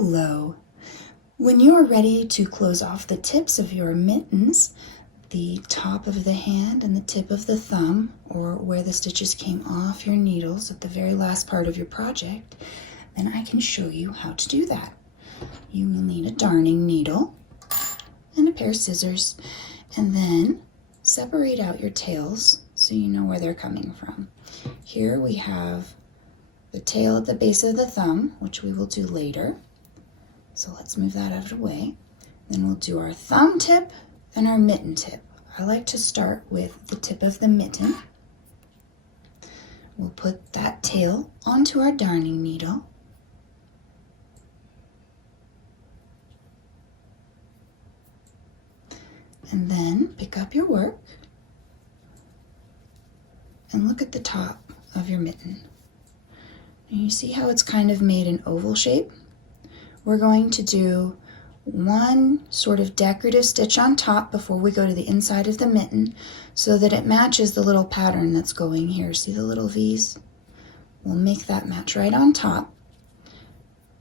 Hello! When you are ready to close off the tips of your mittens, the top of the hand and the tip of the thumb, or where the stitches came off your needles at the very last part of your project, then I can show you how to do that. You will need a darning needle and a pair of scissors, and then separate out your tails so you know where they're coming from. Here we have the tail at the base of the thumb, which we will do later. So let's move that out of the way. Then we'll do our thumb tip and our mitten tip. I like to start with the tip of the mitten. We'll put that tail onto our darning needle. And then pick up your work and look at the top of your mitten. And you see how it's kind of made an oval shape? We're going to do one sort of decorative stitch on top before we go to the inside of the mitten so that it matches the little pattern that's going here. See the little V's? We'll make that match right on top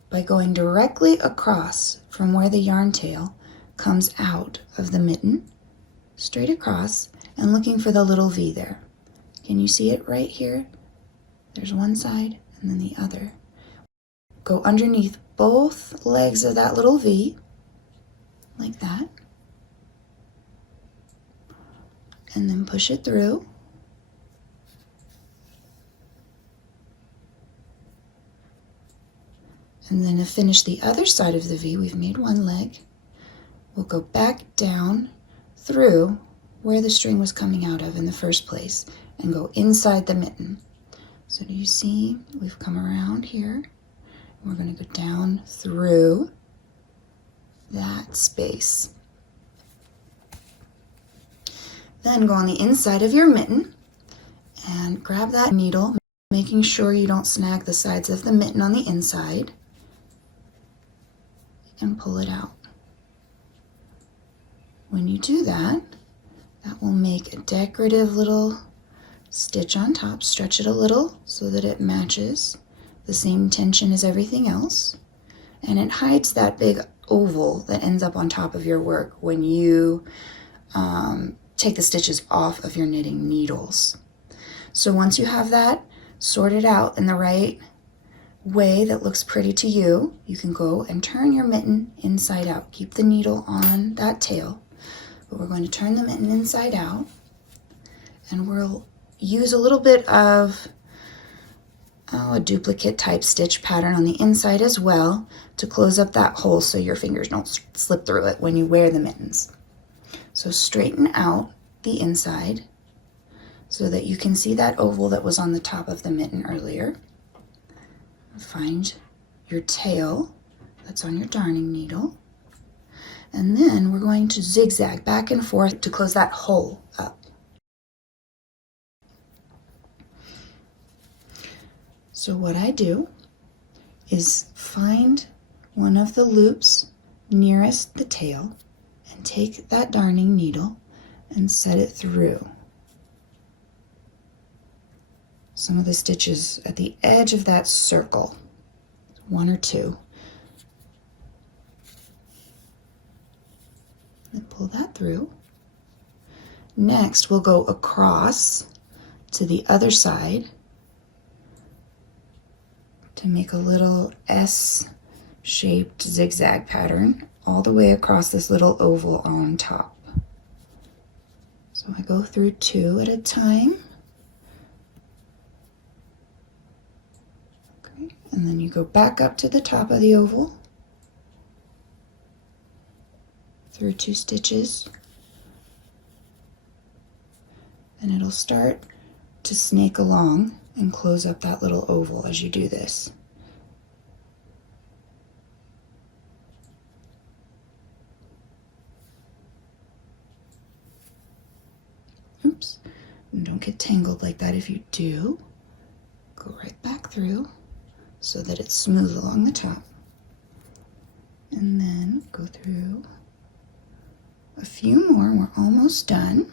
by going directly across from where the yarn tail comes out of the mitten, straight across, and looking for the little V there. Can you see it right here? There's one side and then the other. Go underneath both legs of that little V, like that, and then push it through. And then to finish the other side of the V, we've made one leg. We'll go back down through where the string was coming out of in the first place and go inside the mitten. So do you see? We've come around here. We're going to go down through that space. Then go on the inside of your mitten and grab that needle, making sure you don't snag the sides of the mitten on the inside, and pull it out. When you do that, that will make a decorative little stitch on top. Stretch it a little so that it matches the same tension as everything else, and it hides that big oval that ends up on top of your work when you take the stitches off of your knitting needles. So once you have that sorted out in the right way that looks pretty to you, you can go and turn your mitten inside out. Keep the needle on that tail, but we're going to turn the mitten inside out, and we'll use a little bit of a duplicate type stitch pattern on the inside as well to close up that hole so your fingers don't slip through it when you wear the mittens. So straighten out the inside so that you can see that oval that was on the top of the mitten earlier. Find your tail that's on your darning needle, and then we're going to zigzag back and forth to close that hole up. So what I do is find one of the loops nearest the tail and take that darning needle and set it through some of the stitches at the edge of that circle, one or two. And pull that through. Next, we'll go across to the other side to make a little S-shaped zigzag pattern all the way across this little oval on top. So I go through two at a time. Okay, and then you go back up to the top of the oval through two stitches, and it'll start to snake along and close up that little oval as you do this. Oops, and don't get tangled like that. If you do, go right back through so that it's smooth along the top. And then go through a few more. We're almost done.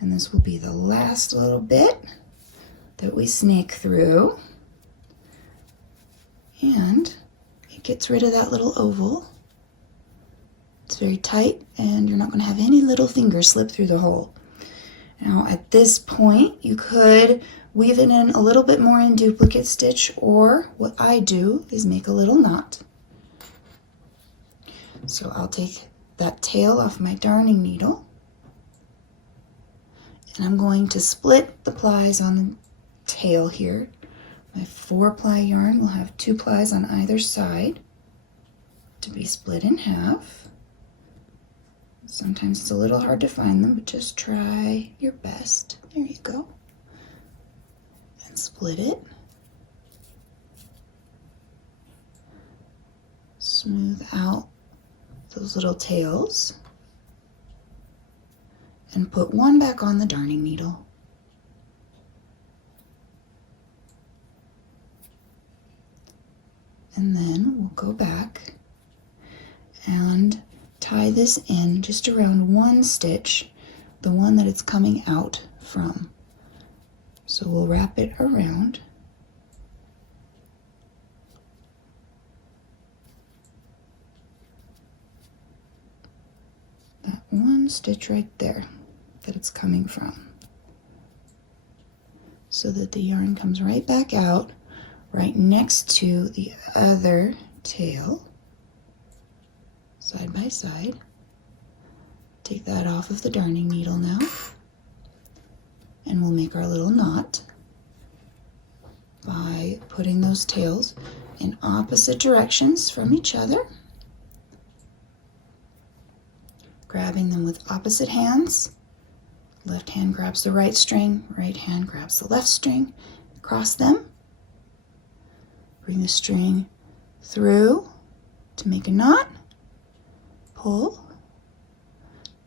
And this will be the last little bit that we snake through. And it gets rid of that little oval. It's very tight and you're not going to have any little fingers slip through the hole. Now at this point you could weave it in a little bit more in duplicate stitch, or what I do is make a little knot. So I'll take that tail off my darning needle and I'm going to split the plies on the tail here. My 4-ply yarn will have 2 plies on either side to be split in half. Sometimes it's a little hard to find them, but just try your best. There you go. And split it. Smooth out those little tails. And put one back on the darning needle. And then we'll go back and tie this in just around one stitch, the one that it's coming out from. So we'll wrap it around. That one stitch right there that it's coming from. So that the yarn comes right back out, right next to the other tail. Side by side. Take that off of the darning needle now, and we'll make our little knot by putting those tails in opposite directions from each other, grabbing them with opposite hands. Left hand grabs the right string, right hand grabs the left string, cross them, bring the string through to make a knot. Pull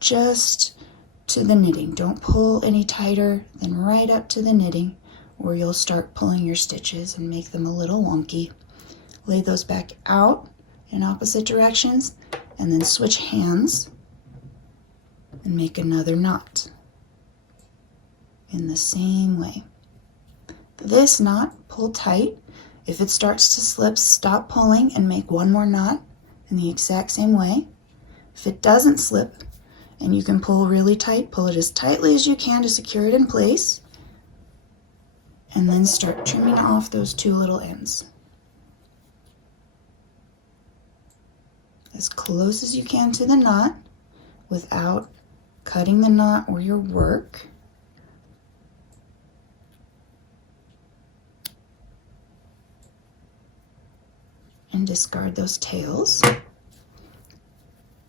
just to the knitting. Don't pull any tighter than right up to the knitting, or you'll start pulling your stitches and make them a little wonky. Lay those back out in opposite directions and then switch hands and make another knot in the same way. This knot, pull tight. If it starts to slip, stop pulling and make one more knot in the exact same way. If it doesn't slip and you can pull really tight, pull it as tightly as you can to secure it in place, and then start trimming off those 2 little ends. As close as you can to the knot without cutting the knot or your work. And discard those tails.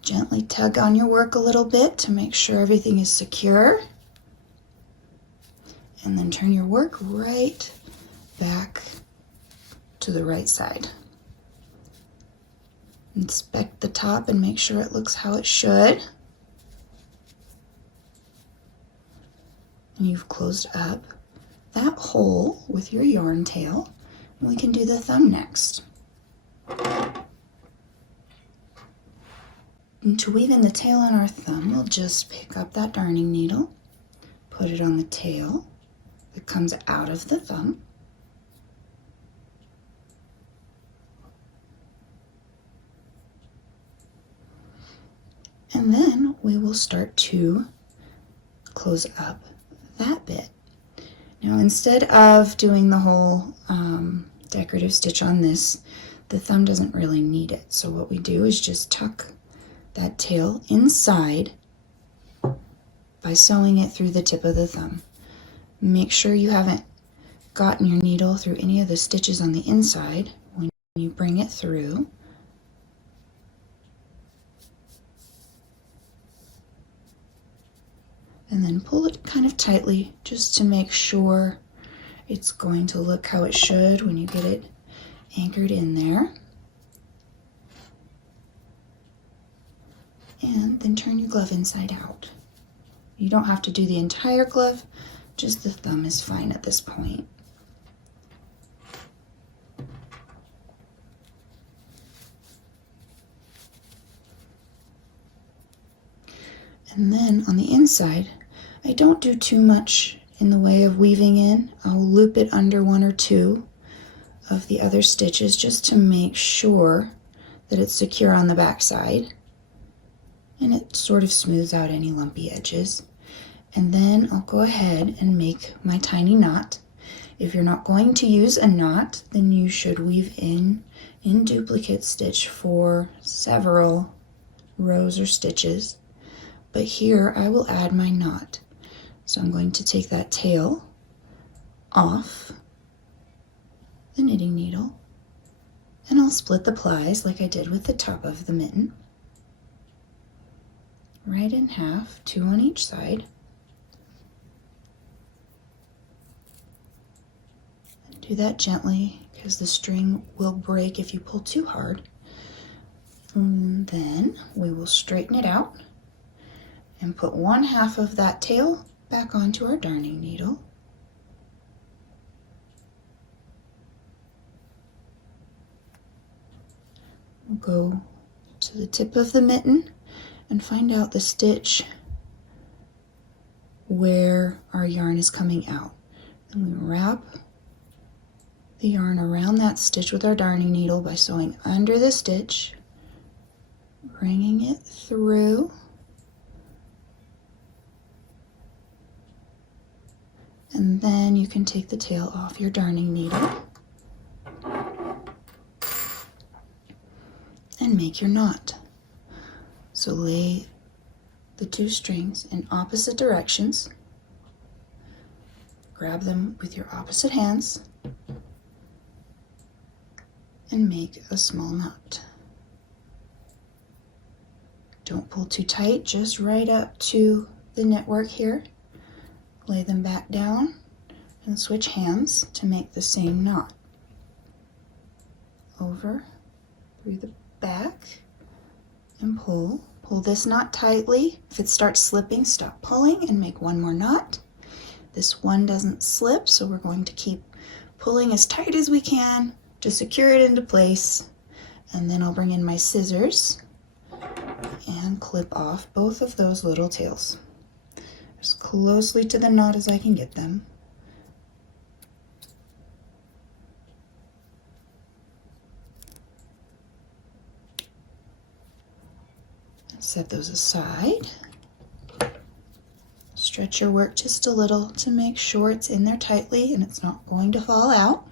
Gently tug on your work a little bit to make sure everything is secure. And then turn your work right back to the right side. Inspect the top and make sure it looks how it should. And you've closed up that hole with your yarn tail. And we can do the thumb next. And to weave in the tail on our thumb, we'll just pick up that darning needle, put it on the tail that comes out of the thumb, and then we will start to close up that bit. Now instead of doing the whole decorative stitch on this, the thumb doesn't really need it. So what we do is just tuck that tail inside by sewing it through the tip of the thumb. Make sure you haven't gotten your needle through any of the stitches on the inside when you bring it through. And then pull it kind of tightly just to make sure it's going to look how it should when you get it anchored in there. And then turn your glove inside out. You don't have to do the entire glove, just the thumb is fine at this point. And then on the inside, I don't do too much in the way of weaving in. I'll loop it under one or two of the other stitches just to make sure that it's secure on the back side, and it sort of smooths out any lumpy edges. And then I'll go ahead and make my tiny knot. If you're not going to use a knot, then you should weave in duplicate stitch for several rows or stitches. But here I will add my knot. So I'm going to take that tail off the knitting needle, and I'll split the plies like I did with the top of the mitten, right in half, 2 on each side. Do that gently because the string will break if you pull too hard. And then we will straighten it out and put 1/2 of that tail back onto our darning needle. We'll go to the tip of the mitten and find out the stitch where our yarn is coming out. Then we wrap the yarn around that stitch with our darning needle by sewing under the stitch, bringing it through, and then you can take the tail off your darning needle and make your knot. So lay the 2 strings in opposite directions, grab them with your opposite hands, and make a small knot. Don't pull too tight, just right up to the network here. Lay them back down and switch hands to make the same knot. Over through the back and pull. Pull this knot tightly. If it starts slipping, stop pulling and make one more knot. This one doesn't slip, so we're going to keep pulling as tight as we can to secure it into place. And then I'll bring in my scissors and clip off both of those little tails as closely to the knot as I can get them. Set those aside. Stretch your work just a little to make sure it's in there tightly and it's not going to fall out.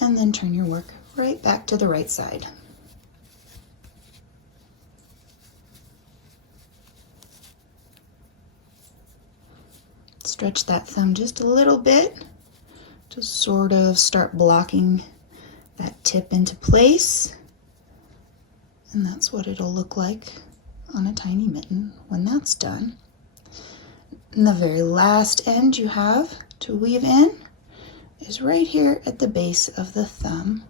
And then turn your work right back to the right side. Stretch that thumb just a little bit to sort of start blocking that tip into place. And that's what it'll look like on a tiny mitten when that's done. And the very last end you have to weave in is right here at the base of the thumb,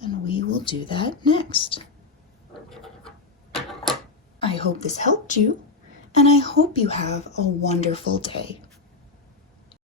and we will do that next. I hope this helped you, and I hope you have a wonderful day.